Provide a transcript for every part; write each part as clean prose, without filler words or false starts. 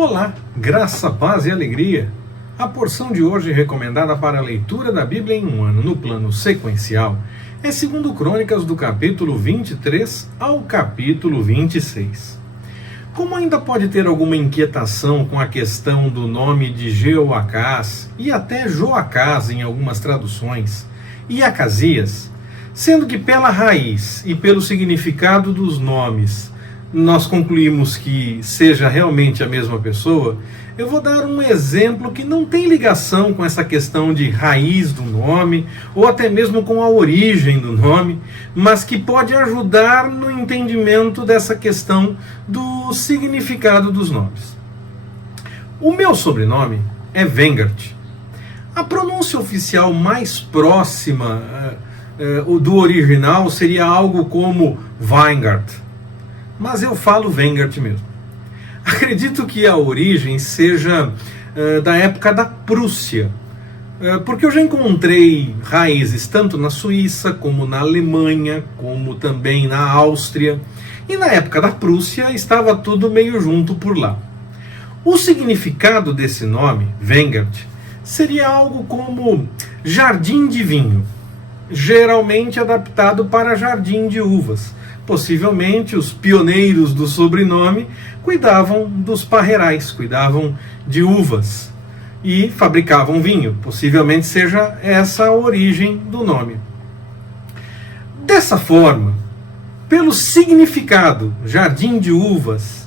Olá, graça, paz e alegria. A porção de hoje recomendada para a leitura da Bíblia em um ano no plano sequencial é 2 Crônicas do capítulo 23 ao capítulo 26. Como ainda pode ter alguma inquietação com a questão do nome de Jeoacás e até Joacás em algumas traduções, e Acasias, sendo que pela raiz e pelo significado dos nomes nós concluímos que seja realmente a mesma pessoa, eu vou dar um exemplo que não tem ligação com essa questão de raiz do nome, ou até mesmo com a origem do nome, mas que pode ajudar no entendimento dessa questão do significado dos nomes. O meu sobrenome é Wengert. A pronúncia oficial mais próxima do original seria algo como Weingart, mas eu falo Wengert mesmo. Acredito que a origem seja da época da Prússia, porque eu já encontrei raízes tanto na Suíça, como na Alemanha, como também na Áustria, e na época da Prússia estava tudo meio junto por lá. O significado desse nome, Wengert, seria algo como jardim de vinho, geralmente adaptado para jardim de uvas. Possivelmente os pioneiros do sobrenome cuidavam dos parreirais, cuidavam de uvas e fabricavam vinho. Possivelmente seja essa a origem do nome. Dessa forma, pelo significado jardim de uvas,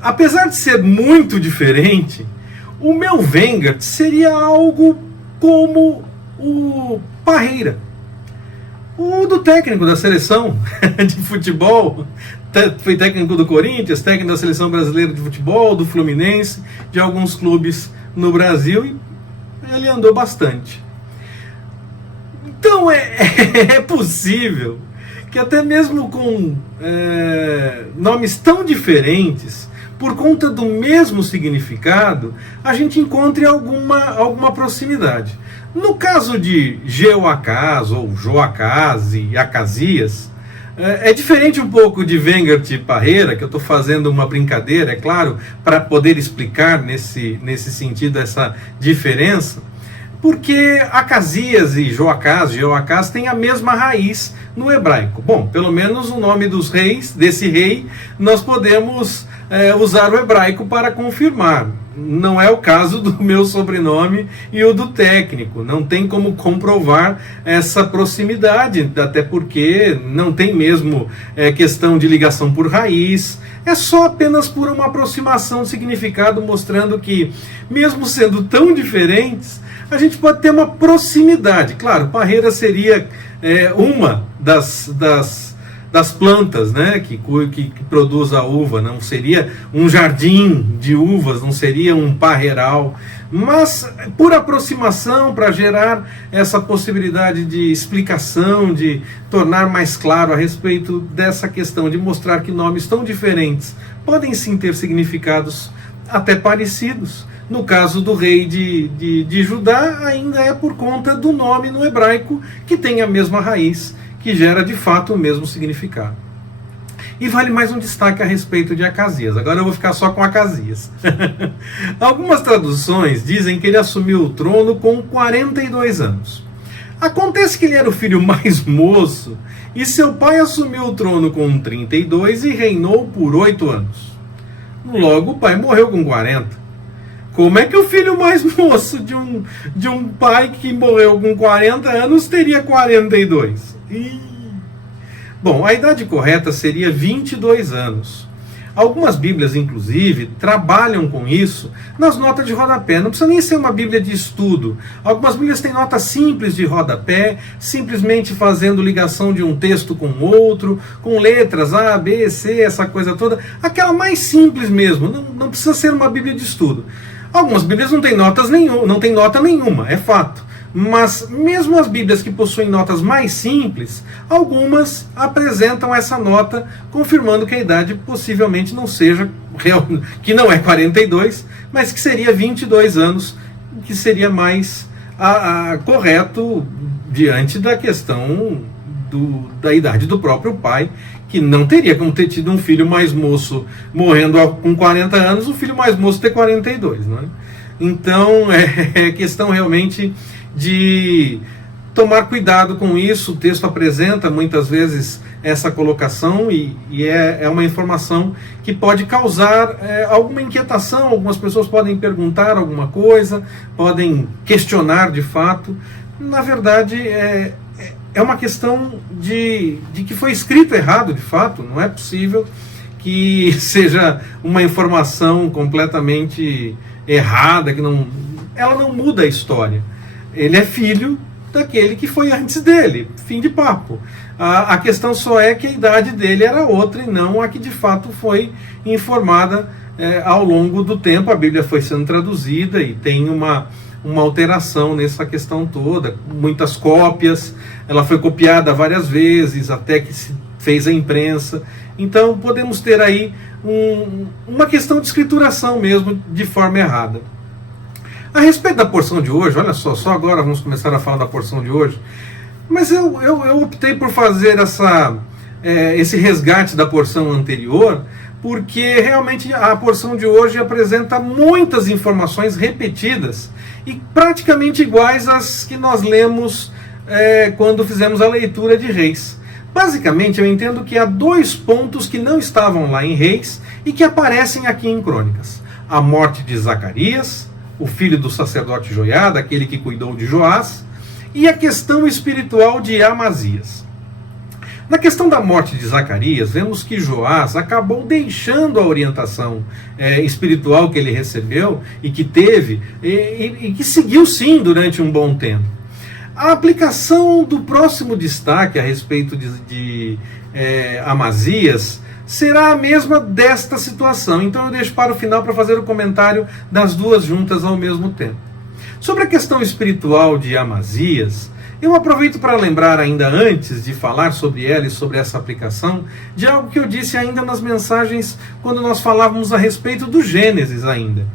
apesar de ser muito diferente, o meu Wengert seria algo como o parreira. O do técnico da seleção de futebol, foi técnico do Corinthians, técnico da seleção brasileira de futebol, do Fluminense, de alguns clubes no Brasil, e ele andou bastante. Então é possível que até mesmo com nomes tão diferentes, por conta do mesmo significado, a gente encontre alguma proximidade. No caso de Jeoacás ou Joacás e Acasias, é diferente um pouco de Wengert e parreira, que eu estou fazendo uma brincadeira, é claro, para poder explicar nesse sentido essa diferença, porque Acasias e Jeoacás têm a mesma raiz no hebraico. Bom, pelo menos o nome dos reis, desse rei, nós podemos usar o hebraico para confirmar. Não é o caso do meu sobrenome e o do técnico. Não tem como comprovar essa proximidade, até porque não tem mesmo questão de ligação por raiz. É só apenas por uma aproximação de significado, mostrando que, mesmo sendo tão diferentes, a gente pode ter uma proximidade. Claro, parreira seria uma das plantas, né, que produz a uva, não seria um jardim de uvas, não seria um parreiral, mas por aproximação, para gerar essa possibilidade de explicação, de tornar mais claro a respeito dessa questão, de mostrar que nomes tão diferentes podem sim ter significados até parecidos. No caso do rei de Judá, ainda é por conta do nome no hebraico, que tem a mesma raiz, que gera de fato o mesmo significado. E vale mais um destaque a respeito de Acasias. Agora eu vou ficar só com Acasias. Algumas traduções dizem que ele assumiu o trono com 42 anos. Acontece que ele era o filho mais moço, e seu pai assumiu o trono com 32 e reinou por 8 anos. Logo, o pai morreu com 40. Como é que o filho mais moço de um pai que morreu com 40 anos teria 42? Bom, a idade correta seria 22 anos. Algumas Bíblias, inclusive, trabalham com isso nas notas de rodapé. Não precisa nem ser uma Bíblia de estudo. Algumas Bíblias têm notas simples de rodapé, simplesmente fazendo ligação de um texto com outro, com letras A, B, C, essa coisa toda. Aquela mais simples mesmo, não precisa ser uma Bíblia de estudo. Algumas Bíblias não têm não tem nota nenhuma, é fato. Mas mesmo as Bíblias que possuem notas mais simples, algumas apresentam essa nota, confirmando que a idade possivelmente não seja real, que não é 42, mas que seria 22 anos, que seria mais correto diante da questão da idade do próprio pai, que não teria como ter tido um filho mais moço morrendo com 40 anos, o filho mais moço ter 42, não é? Então é questão realmente de tomar cuidado com isso. O texto apresenta muitas vezes essa colocação e é uma informação que pode causar alguma inquietação. Algumas pessoas podem perguntar alguma coisa, podem questionar de fato. Na verdade, é uma questão de que foi escrito errado, de fato. Não é possível que seja uma informação completamente errada, ela não muda a história. Ele é filho daquele que foi antes dele, fim de papo. A questão só é que a idade dele era outra e não a que de fato foi informada ao longo do tempo. A Bíblia foi sendo traduzida e tem uma alteração nessa questão toda, muitas cópias, ela foi copiada várias vezes até que se fez a imprensa. Então podemos ter aí uma questão de escrituração mesmo de forma errada. A respeito da porção de hoje, olha só agora vamos começar a falar da porção de hoje, mas eu optei por fazer esse resgate da porção anterior, porque realmente a porção de hoje apresenta muitas informações repetidas e praticamente iguais às que nós lemos quando fizemos a leitura de Reis. Basicamente, eu entendo que há 2 pontos que não estavam lá em Reis e que aparecem aqui em Crônicas: a morte de Zacarias, o filho do sacerdote Joiada, aquele que cuidou de Joás, e a questão espiritual de Amazias. Na questão da morte de Zacarias, vemos que Joás acabou deixando a orientação espiritual que ele recebeu e que teve, e que seguiu sim durante um bom tempo. A aplicação do próximo destaque a respeito de Amazias será a mesma desta situação. Então eu deixo para o final para fazer o comentário das duas juntas ao mesmo tempo. Sobre a questão espiritual de Amazias, eu aproveito para lembrar, ainda antes de falar sobre ela e sobre essa aplicação, de algo que eu disse ainda nas mensagens quando nós falávamos a respeito do Gênesis ainda.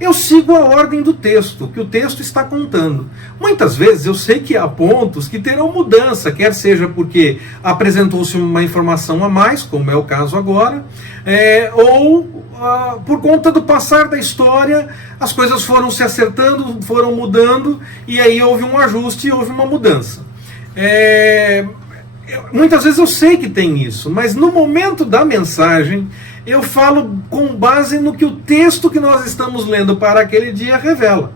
Eu sigo a ordem do texto, que o texto está contando. Muitas vezes eu sei que há pontos que terão mudança, quer seja porque apresentou-se uma informação a mais, como é o caso agora, ou por conta do passar da história, as coisas foram se acertando, foram mudando, e aí houve um ajuste e houve uma mudança. Muitas vezes eu sei que tem isso, mas no momento da mensagem eu falo com base no que o texto que nós estamos lendo para aquele dia revela.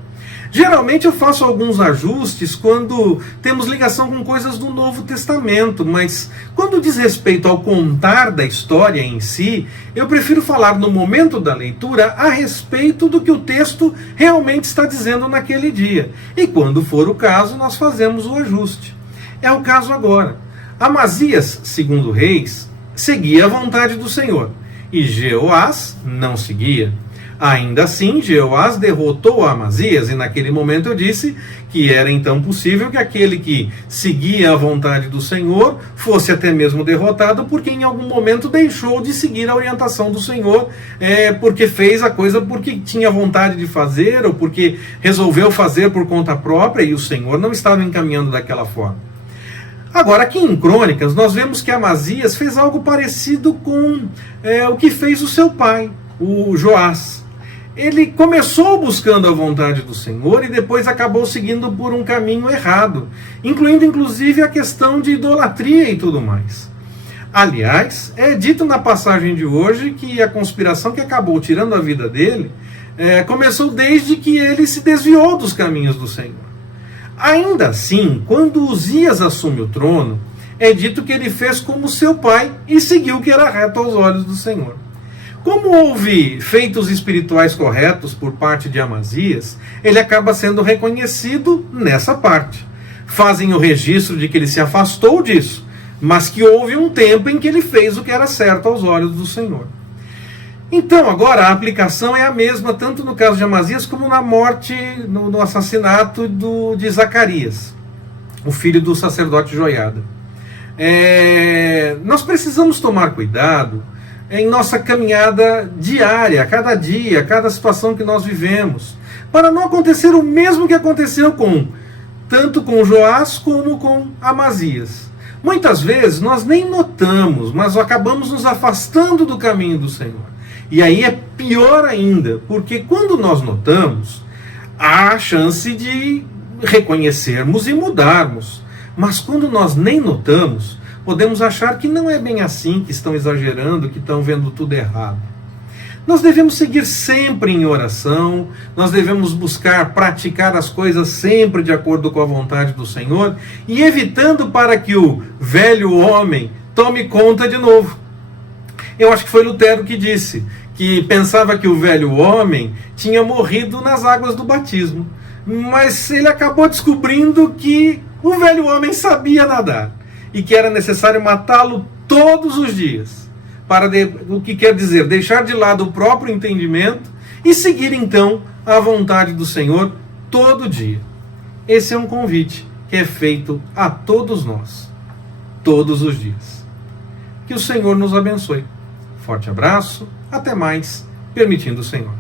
Geralmente eu faço alguns ajustes quando temos ligação com coisas do Novo Testamento, mas quando diz respeito ao contar da história em si, eu prefiro falar no momento da leitura a respeito do que o texto realmente está dizendo naquele dia. E quando for o caso, nós fazemos o ajuste. É o caso agora. Amazias, segundo Reis, seguia a vontade do Senhor, e Jeoás não seguia. Ainda assim, Jeoás derrotou Amazias, e naquele momento eu disse que era então possível que aquele que seguia a vontade do Senhor fosse até mesmo derrotado, porque em algum momento deixou de seguir a orientação do Senhor, porque fez a coisa porque tinha vontade de fazer, ou porque resolveu fazer por conta própria, e o Senhor não estava encaminhando daquela forma. Agora, aqui em Crônicas, nós vemos que Amazias fez algo parecido com o que fez o seu pai, o Joás. Ele começou buscando a vontade do Senhor e depois acabou seguindo por um caminho errado, incluindo inclusive a questão de idolatria e tudo mais. Aliás, é dito na passagem de hoje que a conspiração que acabou tirando a vida dele começou desde que ele se desviou dos caminhos do Senhor. Ainda assim, quando Uzias assume o trono, é dito que ele fez como seu pai e seguiu o que era reto aos olhos do Senhor. Como houve feitos espirituais corretos por parte de Amazias, ele acaba sendo reconhecido nessa parte. Fazem o registro de que ele se afastou disso, mas que houve um tempo em que ele fez o que era certo aos olhos do Senhor. Então, agora, a aplicação é a mesma, tanto no caso de Amazias, como na morte, no assassinato de Zacarias, o filho do sacerdote Joiada. Nós precisamos tomar cuidado em nossa caminhada diária, cada dia, cada situação que nós vivemos, para não acontecer o mesmo que aconteceu tanto com Joás como com Amazias. Muitas vezes nós nem notamos, mas acabamos nos afastando do caminho do Senhor. E aí é pior ainda, porque quando nós notamos, há a chance de reconhecermos e mudarmos. Mas quando nós nem notamos, podemos achar que não é bem assim, que estão exagerando, que estão vendo tudo errado. Nós devemos seguir sempre em oração, nós devemos buscar praticar as coisas sempre de acordo com a vontade do Senhor e evitando para que o velho homem tome conta de novo. Eu acho que foi Lutero que disse que pensava que o velho homem tinha morrido nas águas do batismo, mas ele acabou descobrindo que o velho homem sabia nadar e que era necessário matá-lo todos os dias. O que quer dizer, deixar de lado o próprio entendimento e seguir então a vontade do Senhor todo dia. Esse é um convite que é feito a todos nós, todos os dias. Que o Senhor nos abençoe. Forte abraço, até mais, permitindo o Senhor.